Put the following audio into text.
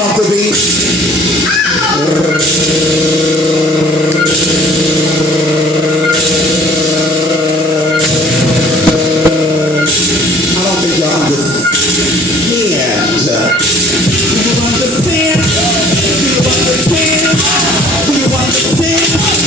bump the beat. I don't think y'all understand. Do you understand? Do you understand? Do you understand?